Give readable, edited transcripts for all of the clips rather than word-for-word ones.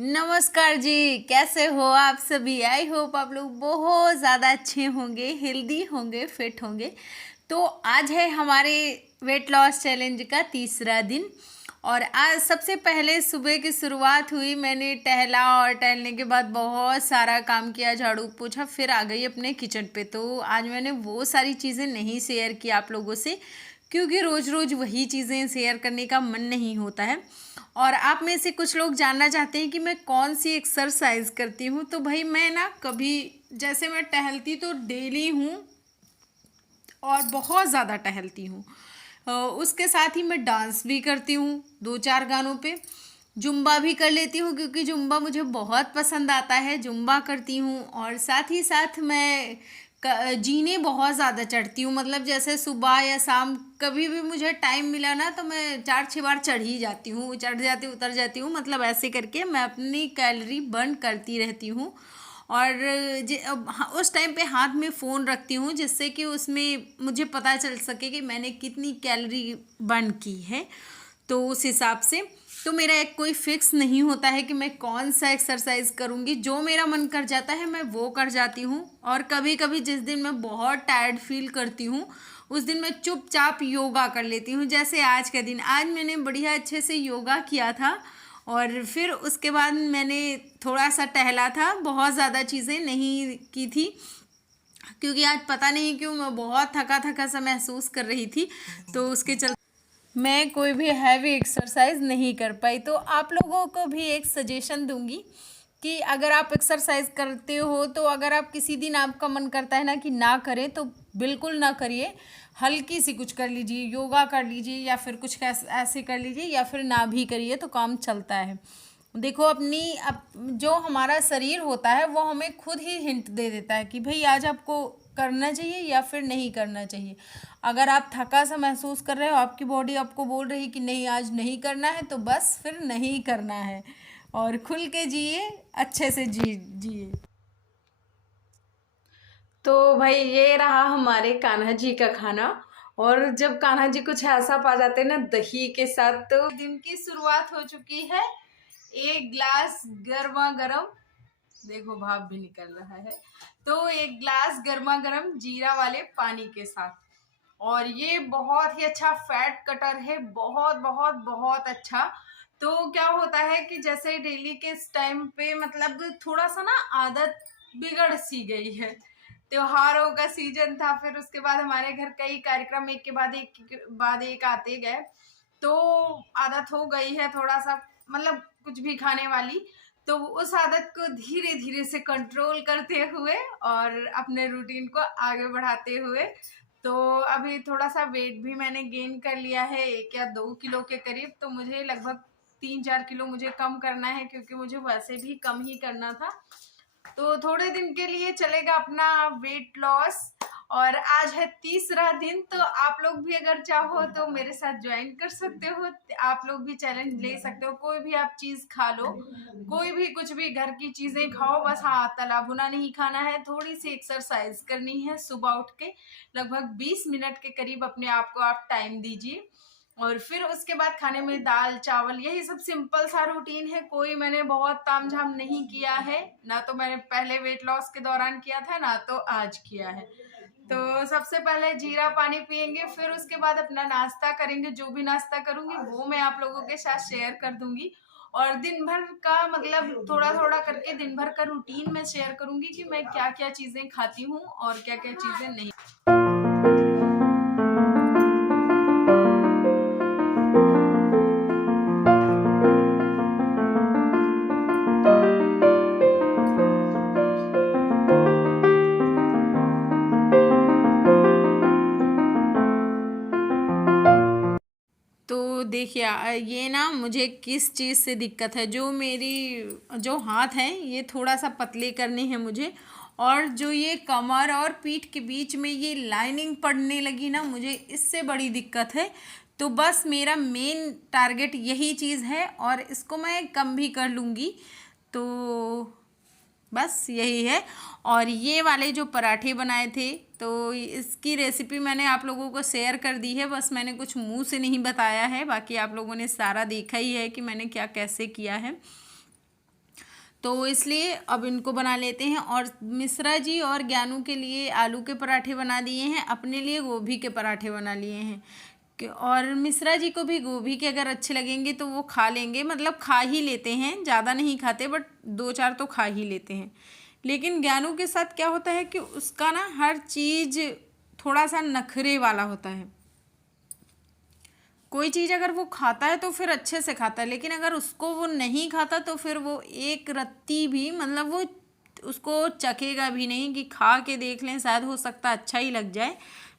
नमस्कार जी, कैसे हो आप सभी। आई होप आप लोग बहुत ज़्यादा अच्छे होंगे, हेल्दी होंगे, फिट होंगे। तो आज है हमारे वेट लॉस चैलेंज का तीसरा दिन। और आज सबसे पहले सुबह की शुरुआत हुई, मैंने टहला और टहलने के बाद बहुत सारा काम किया, झाड़ू पोछा, फिर आ गई अपने किचन पे। तो आज मैंने वो सारी चीज़ें नहीं शेयर की आप लोगों से, क्योंकि रोज़ रोज़ वही चीज़ें शेयर करने का मन नहीं होता है। और आप में से कुछ लोग जानना चाहते हैं कि मैं कौन सी एक्सरसाइज करती हूँ। तो भाई मैं ना कभी, जैसे मैं टहलती तो डेली हूँ और बहुत ज़्यादा टहलती हूँ। उसके साथ ही मैं डांस भी करती हूँ दो चार गानों पे। जुम्बा भी कर लेती हूँ क्योंकि जुम्बा मुझे बहुत पसंद आता है, जुम्बा करती हूँ। और साथ ही साथ मैं जीने बहुत ज़्यादा चढ़ती हूँ, मतलब जैसे सुबह या शाम कभी भी मुझे टाइम मिला ना तो मैं 4-6 बार चढ़ ही जाती हूँ, चढ़ जाती उतर जाती हूँ, मतलब ऐसे करके मैं अपनी कैलोरी बर्न करती रहती हूँ। और उस टाइम पे हाथ में फ़ोन रखती हूँ जिससे कि उसमें मुझे पता चल सके कि मैंने कितनी कैलोरी बर्न की है। तो उस हिसाब से तो मेरा एक कोई फिक्स नहीं होता है कि मैं कौन सा एक्सरसाइज करूँगी, जो मेरा मन कर जाता है मैं वो कर जाती हूँ। और कभी कभी जिस दिन मैं बहुत टायर्ड फील करती हूँ उस दिन मैं चुपचाप योगा कर लेती हूँ। जैसे आज का दिन, आज मैंने बढ़िया अच्छे से योगा किया था और फिर उसके बाद मैंने थोड़ा सा टहला था, बहुत ज़्यादा चीज़ें नहीं की थी क्योंकि आज पता नहीं क्यों मैं बहुत थका थका सा महसूस कर रही थी। तो उसके चलते मैं कोई भी हैवी एक्सरसाइज नहीं कर पाई। तो आप लोगों को भी एक सजेशन दूंगी कि अगर आप एक्सरसाइज करते हो तो अगर आप किसी दिन आपका मन करता है ना कि ना करें तो बिल्कुल ना करिए। हल्की सी कुछ कर लीजिए, योगा कर लीजिए या फिर कुछ ऐसे कर लीजिए, या फिर ना भी करिए तो काम चलता है। देखो जो हमारा शरीर होता है वो हमें खुद ही हिंट दे देता है कि भाई आज आपको करना चाहिए या फिर नहीं करना चाहिए। अगर आप थका सा महसूस कर रहे हो, आपकी बॉडी आपको बोल रही है कि नहीं आज नहीं करना है, तो बस फिर नहीं करना है। और खुल के जिए, अच्छे से जिए। तो भाई ये रहा हमारे कान्हा जी का खाना। और जब कान्हा जी कुछ ऐसा पा जाते हैं ना दही के साथ, तो दिन की शुरुआत हो चुकी है। एक ग्लास गर्मा गर्म, देखो भाप भी निकल रहा है, तो एक ग्लास गर्मा गर्म जीरा वाले पानी के साथ। और ये बहुत ही अच्छा फैट कटर है, बहुत बहुत बहुत अच्छा। तो क्या होता है कि जैसे डेली के इस टाइम पे मतलब थोड़ा सा ना आदत बिगड़ सी गई है। त्योहारों का सीजन था, फिर उसके बाद हमारे घर कई कार्यक्रम एक के बाद एक आते गए, तो आदत हो गई है थोड़ा सा, मतलब कुछ भी खाने वाली। तो उस आदत को धीरे धीरे से कंट्रोल करते हुए और अपने रूटीन को आगे बढ़ाते हुए, तो अभी थोड़ा सा वेट भी मैंने गेन कर लिया है, 1 या 2 किलो के करीब। तो मुझे लगभग 3-4 किलो मुझे कम करना है, क्योंकि मुझे वैसे भी कम ही करना था। तो थोड़े दिन के लिए चलेगा अपना वेट लॉस। और आज है तीसरा दिन, तो आप लोग भी अगर चाहो तो मेरे साथ ज्वाइन कर सकते हो। आप लोग भी चैलेंज ले सकते हो, कोई भी आप चीज खा लो, कोई भी कुछ भी घर की चीजें खाओ, बस हाँ तला भुना नहीं खाना है। थोड़ी सी एक्सरसाइज करनी है सुबह उठ के, लगभग 20 मिनट के करीब अपने आप को आप टाइम दीजिए। और फिर उसके बाद खाने में दाल चावल, यही सब सिंपल सा रूटीन है। कोई मैंने बहुत तामझाम नहीं किया है, ना तो मैंने पहले वेट लॉस के दौरान किया था ना तो आज किया है। तो सबसे पहले जीरा पानी पियेंगे, फिर उसके बाद अपना नाश्ता करेंगे। जो भी नाश्ता करूंगी वो मैं आप लोगों के साथ शेयर कर दूंगी। और दिन भर का मतलब थोड़ा थोड़ा करके दिन भर का रूटीन मैं शेयर करूंगी कि मैं क्या क्या चीजें खाती हूँ और क्या क्या चीजें नहीं। तो देखिए ये ना मुझे किस चीज़ से दिक्कत है, जो हाथ हैं ये थोड़ा सा पतले करने हैं मुझे। और जो ये कमर और पीठ के बीच में ये लाइनिंग पड़ने लगी ना, मुझे इससे बड़ी दिक्कत है। तो बस मेरा मेन टारगेट यही चीज़ है और इसको मैं कम भी कर लूँगी। तो बस यही है। और ये वाले जो पराठे बनाए थे, तो इसकी रेसिपी मैंने आप लोगों को शेयर कर दी है, बस मैंने कुछ मुंह से नहीं बताया है, बाकी आप लोगों ने सारा देखा ही है कि मैंने क्या कैसे किया है। तो इसलिए अब इनको बना लेते हैं। और मिश्रा जी और ज्ञानू के लिए आलू के पराठे बना दिए हैं, अपने लिए गोभी के पराठे बना लिए हैं। और मिश्रा जी को भी गोभी के अगर अच्छे लगेंगे तो वो खा लेंगे, मतलब खा ही लेते हैं, ज़्यादा नहीं खाते बट 2-4 तो खा ही लेते हैं। लेकिन ज्ञानू के साथ क्या होता है कि उसका ना हर चीज़ थोड़ा सा नखरे वाला होता है। कोई चीज़ अगर वो खाता है तो फिर अच्छे से खाता है, लेकिन अगर उसको वो नहीं खाता तो फिर वो एक रत्ती भी, मतलब वो उसको चखेगा भी नहीं कि खा के देख लें शायद हो सकता है अच्छा ही लग जाए।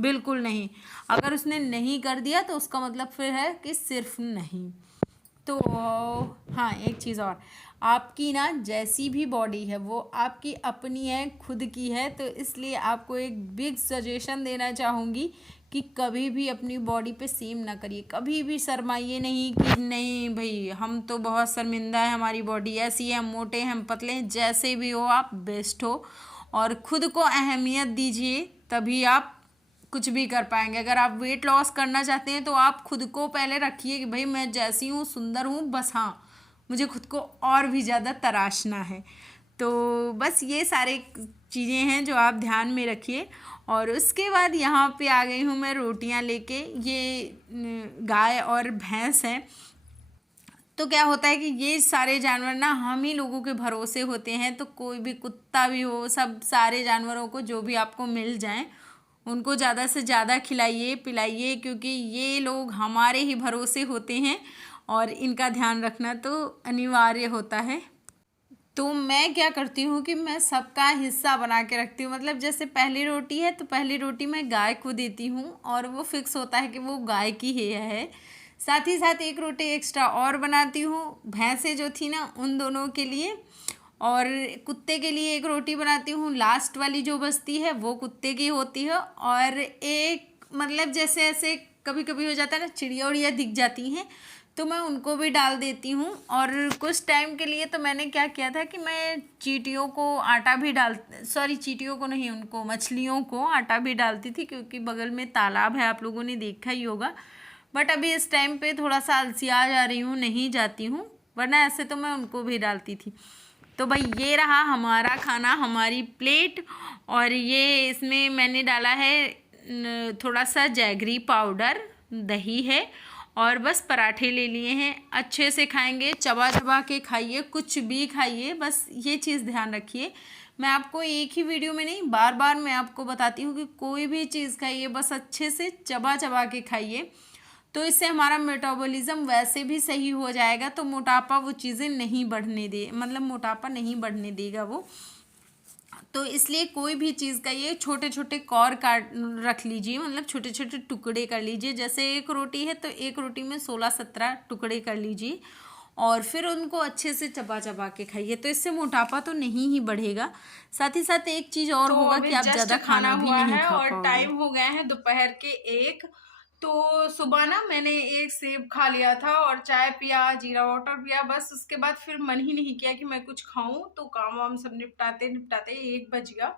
बिल्कुल नहीं। अगर उसने नहीं कर दिया तो उसका मतलब फिर है कि सिर्फ नहीं। तो हाँ, एक चीज़ और, आपकी ना जैसी भी बॉडी है वो आपकी अपनी है, खुद की है। तो इसलिए आपको एक बिग सजेशन देना चाहूँगी कि कभी भी अपनी बॉडी पे सेम ना करिए, कभी भी शर्माइए नहीं कि नहीं भाई हम तो बहुत शर्मिंदा है, हमारी बॉडी ऐसी है, हम मोटे हैं, हम पतले हैं। जैसे भी हो आप बेस्ट हो और खुद को अहमियत दीजिए, तभी आप कुछ भी कर पाएंगे। अगर आप वेट लॉस करना चाहते हैं तो आप खुद को पहले रखिए कि भाई मैं जैसी हूँ सुंदर हूँ, बस हाँ मुझे खुद को और भी ज़्यादा तराशना है। तो बस ये सारे चीज़ें हैं जो आप ध्यान में रखिए। और उसके बाद यहाँ पे आ गई हूँ मैं रोटियाँ लेके। ये गाय और भैंस हैं, तो क्या होता है कि ये सारे जानवर ना हम ही लोगों के भरोसे होते हैं। तो कोई भी कुत्ता भी हो, सब सारे जानवरों को जो भी आपको मिल जाएं उनको ज़्यादा से ज़्यादा खिलाइए पिलाइए, क्योंकि ये लोग हमारे ही भरोसे होते हैं और इनका ध्यान रखना तो अनिवार्य होता है। तो मैं क्या करती हूँ कि मैं सबका हिस्सा बना के रखती हूँ। मतलब जैसे पहली रोटी है तो पहली रोटी मैं गाय को देती हूँ और वो फिक्स होता है कि वो गाय की ही है। साथ ही साथ एक रोटी एक्स्ट्रा और बनाती हूँ भैंसें जो थी ना उन दोनों के लिए, और कुत्ते के लिए एक रोटी बनाती हूँ। लास्ट वाली जो बचती है वो कुत्ते की होती है। और एक मतलब जैसे ऐसे कभी कभी हो जाता है ना, चिड़िया उड़िया दिख जाती हैं तो मैं उनको भी डाल देती हूँ। और कुछ टाइम के लिए तो मैंने क्या किया था कि मैं चींटियों को आटा भी चींटियों को नहीं, उनको मछलियों को आटा भी डालती थी, क्योंकि बगल में तालाब है, आप लोगों ने देखा ही होगा। बट अभी इस टाइम पे थोड़ा सा अलसिया जा रही हूँ, नहीं जाती हूँ, वरना ऐसे तो मैं उनको भी डालती थी। तो भाई ये रहा हमारा खाना, हमारी प्लेट। और ये इसमें मैंने डाला है थोड़ा सा जैगरी पाउडर, दही है और बस पराठे ले लिए हैं। अच्छे से खाएंगे, चबा चबा के खाइए, कुछ भी खाइए, बस ये चीज़ ध्यान रखिए। मैं आपको एक ही वीडियो में नहीं बार बार मैं आपको बताती हूँ कि कोई भी चीज़ खाइए बस अच्छे से चबा चबा के खाइए। तो इससे हमारा मेटाबॉलिज्म वैसे भी सही हो जाएगा, तो मोटापा वो चीज़ें नहीं बढ़ने दे, मतलब मोटापा नहीं बढ़ने देगा वो। तो इसलिए कोई भी चीज़ का ये छोटे छोटे कौर काट रख लीजिए, मतलब छोटे छोटे टुकड़े कर लीजिए। जैसे एक रोटी है तो एक रोटी में 16-17 टुकड़े कर लीजिए और फिर उनको अच्छे से चबा चबा के खाइए। तो इससे मोटापा तो नहीं ही बढ़ेगा, साथ ही साथ एक चीज़ और होगा कि आप ज़्यादा खाना भी नहीं खा पाओगे। और टाइम हो गया है दोपहर के 1। तो सुबह ना मैंने एक सेब खा लिया था और चाय पिया, जीरा वाटर पिया, बस उसके बाद फिर मन ही नहीं किया कि मैं कुछ खाऊं। तो काम वाम सब निपटाते निपटाते 1 बज गया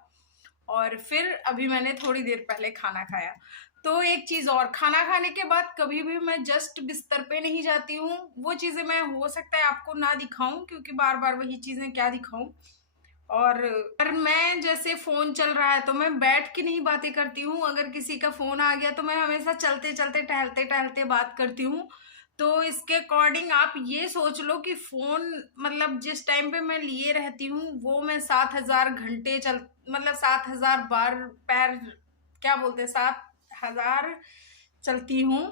और फिर अभी मैंने थोड़ी देर पहले खाना खाया। तो एक चीज और, खाना खाने के बाद कभी भी मैं जस्ट बिस्तर पे नहीं जाती हूँ। वो चीजें मैं हो सकता है आपको ना दिखाऊं, क्योंकि बार बार वही चीजें क्या दिखाऊं। और मैं जैसे फोन चल रहा है तो मैं बैठ के नहीं बातें करती हूँ। अगर किसी का फोन आ गया तो मैं हमेशा चलते चलते टहलते टहलते बात करती हूँ। तो इसके अकॉर्डिंग आप ये सोच लो कि फोन मतलब जिस टाइम पे मैं लिए रहती हूँ वो मैं 7,000 घंटे मतलब 7,000 बार पैर, क्या बोलते हैं, 7,000 चलती हूँ,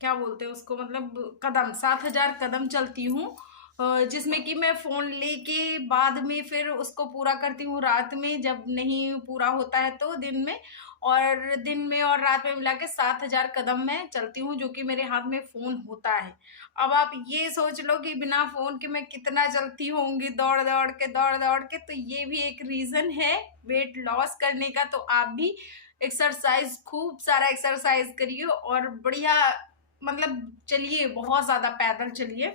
क्या बोलते हैं उसको, मतलब कदम, 7,000 कदम चलती हूँ। जिसमें कि मैं फोन लेके बाद में फिर उसको पूरा करती हूँ रात में, जब नहीं पूरा होता है तो दिन में। और दिन में और रात में मिला के 7,000 कदम मैं चलती हूँ, जो कि मेरे हाथ में फोन होता है। अब आप ये सोच लो कि बिना फोन के मैं कितना चलती होंगी, दौड़ दौड़ के। तो ये भी एक रीजन है वेट लॉस करने का। तो आप भी एक्सरसाइज, खूब सारा एक्सरसाइज करिए और बढ़िया, मतलब चलिए, बहुत ज्यादा पैदल चलिए।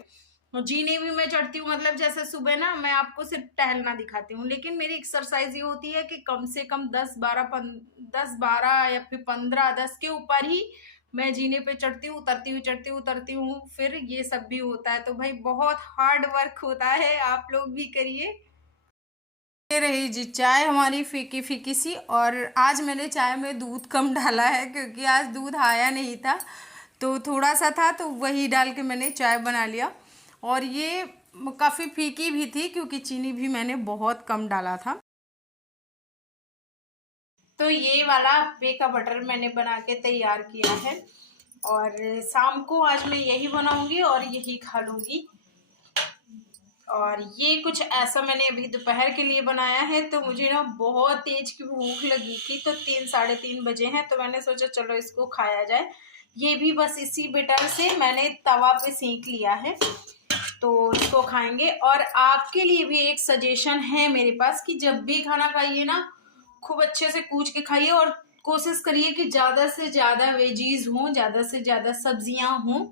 जीने भी मैं चढ़ती हूँ, मतलब जैसे सुबह ना मैं आपको सिर्फ टहलना दिखाती हूँ, लेकिन मेरी एक्सरसाइज ये होती है कि कम से कम 10-12 या फिर 15, 10 के ऊपर ही मैं जीने पे चढ़ती हूँ, उतरती हूँ, चढ़ती हूँ, उतरती हूँ, फिर ये सब भी होता है। तो भाई बहुत हार्ड वर्क होता है, आप लोग भी करिए। ये रही जी चाय हमारी फीकी फीकी सी। और आज मैंने चाय में दूध कम डाला है क्योंकि आज दूध आया नहीं था, तो थोड़ा सा था तो वही डाल के मैंने चाय बना लिया। और ये काफ़ी फीकी भी थी क्योंकि चीनी भी मैंने बहुत कम डाला था। तो ये वाला अप्पे का बटर मैंने बना के तैयार किया है और शाम को आज मैं यही बनाऊंगी और यही खा लूँगी। और ये कुछ ऐसा मैंने अभी दोपहर के लिए बनाया है। तो मुझे ना बहुत तेज की भूख लगी थी, तो 3 साढ़े 3 बजे हैं, तो मैंने सोचा चलो इसको खाया जाए। ये भी बस इसी बेटर से मैंने तवा पे सेंक लिया है, तो इसको खाएंगे। और आपके लिए भी एक सजेशन है मेरे पास कि जब भी खाना खाइए ना, खूब अच्छे से कूच के खाइए और कोशिश करिए कि ज़्यादा से ज़्यादा वेजीज हों, ज़्यादा से ज़्यादा सब्जियां हों।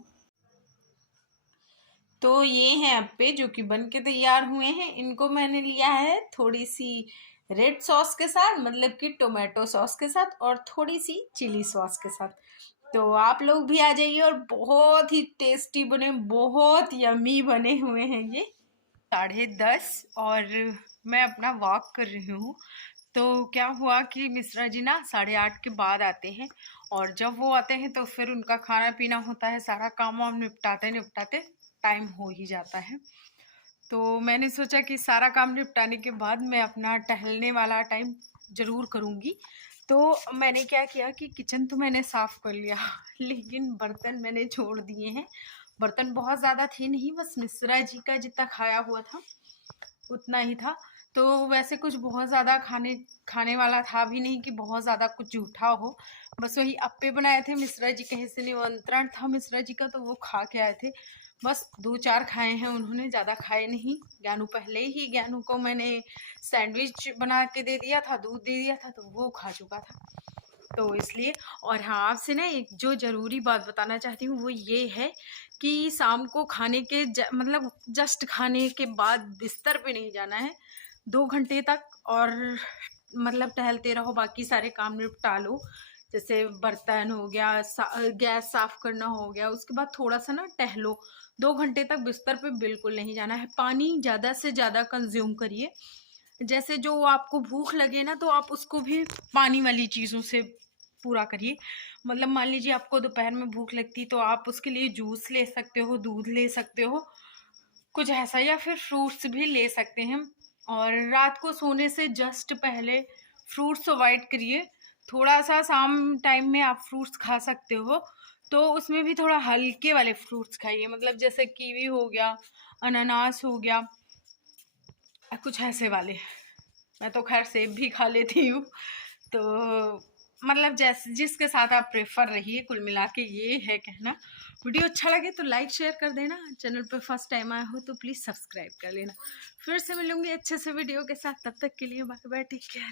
तो ये हैं अप्पे जो कि बन के तैयार हुए हैं। इनको मैंने लिया है थोड़ी सी रेड सॉस के साथ, मतलब कि टोमेटो सॉस के साथ, और थोड़ी सी चिली सॉस के साथ। तो आप लोग भी आ जाइए। और बहुत ही टेस्टी बने, बहुत यमी बने हुए हैं ये। 10:30 और मैं अपना वॉक कर रही हूँ। तो क्या हुआ कि मिश्रा जी ना 8:30 के बाद आते हैं, और जब वो आते हैं तो फिर उनका खाना पीना होता है, सारा काम वाम निपटाते निपटाते टाइम हो ही जाता है। तो मैंने सोचा कि सारा काम निपटाने के बाद मैं अपना टहलने वाला टाइम ज़रूर करूँगी। तो मैंने क्या किया कि किचन तो मैंने साफ़ कर लिया लेकिन बर्तन मैंने छोड़ दिए हैं। बर्तन बहुत ज़्यादा थे नहीं, बस मिश्रा जी का जितना खाया हुआ था उतना ही था। तो वैसे कुछ बहुत ज़्यादा खाने वाला था भी नहीं कि बहुत ज़्यादा कुछ झूठा हो। बस वही अप्पे बनाए थे, मिश्रा जी कहीं से निमंत्रण था मिश्रा जी का, तो वो खा के आए थे। बस 2-4 खाए हैं उन्होंने, ज़्यादा खाए नहीं। ज्ञानू पहले ही, ज्ञानू को मैंने सैंडविच बना के दे दिया था, दूध दे दिया था, तो वो खा चुका था, तो इसलिए। और हाँ, आपसे ना एक जो ज़रूरी बात बताना चाहती हूँ वो ये है कि शाम को खाने के मतलब जस्ट खाने के बाद बिस्तर पे नहीं जाना है 2 घंटे तक। और मतलब टहलते रहो, बाकी सारे काम निपटा लो, जैसे बर्तन हो गया, गैस साफ करना हो गया, उसके बाद थोड़ा सा ना टहलो। 2 घंटे तक बिस्तर पे बिल्कुल नहीं जाना है। पानी ज़्यादा से ज़्यादा कंज्यूम करिए। जैसे जो आपको भूख लगे ना, तो आप उसको भी पानी वाली चीज़ों से पूरा करिए। मतलब मान लीजिए आपको दोपहर में भूख लगती, तो आप उसके लिए जूस ले सकते हो, दूध ले सकते हो, कुछ ऐसा, या फिर फ्रूट्स भी ले सकते हैं। और रात को सोने से जस्ट पहले फ्रूट्स अवॉइड करिए। थोड़ा सा शाम टाइम में आप फ्रूट्स खा सकते हो, तो उसमें भी थोड़ा हल्के वाले फ्रूट्स खाइए, मतलब जैसे कीवी हो गया, अनानास हो गया, कुछ ऐसे वाले। मैं तो खैर सेब भी खा लेती हूँ। तो मतलब जैसे जिसके साथ आप प्रेफर रहिए, कुल मिला के ये है कहना। वीडियो अच्छा लगे तो लाइक शेयर कर देना। चैनल पे फर्स्ट टाइम आया हो तो प्लीज़ सब्सक्राइब कर लेना। फिर से मिलूंगी अच्छे से वीडियो के साथ, तब तक के लिए बाय बाय, टेक केयर।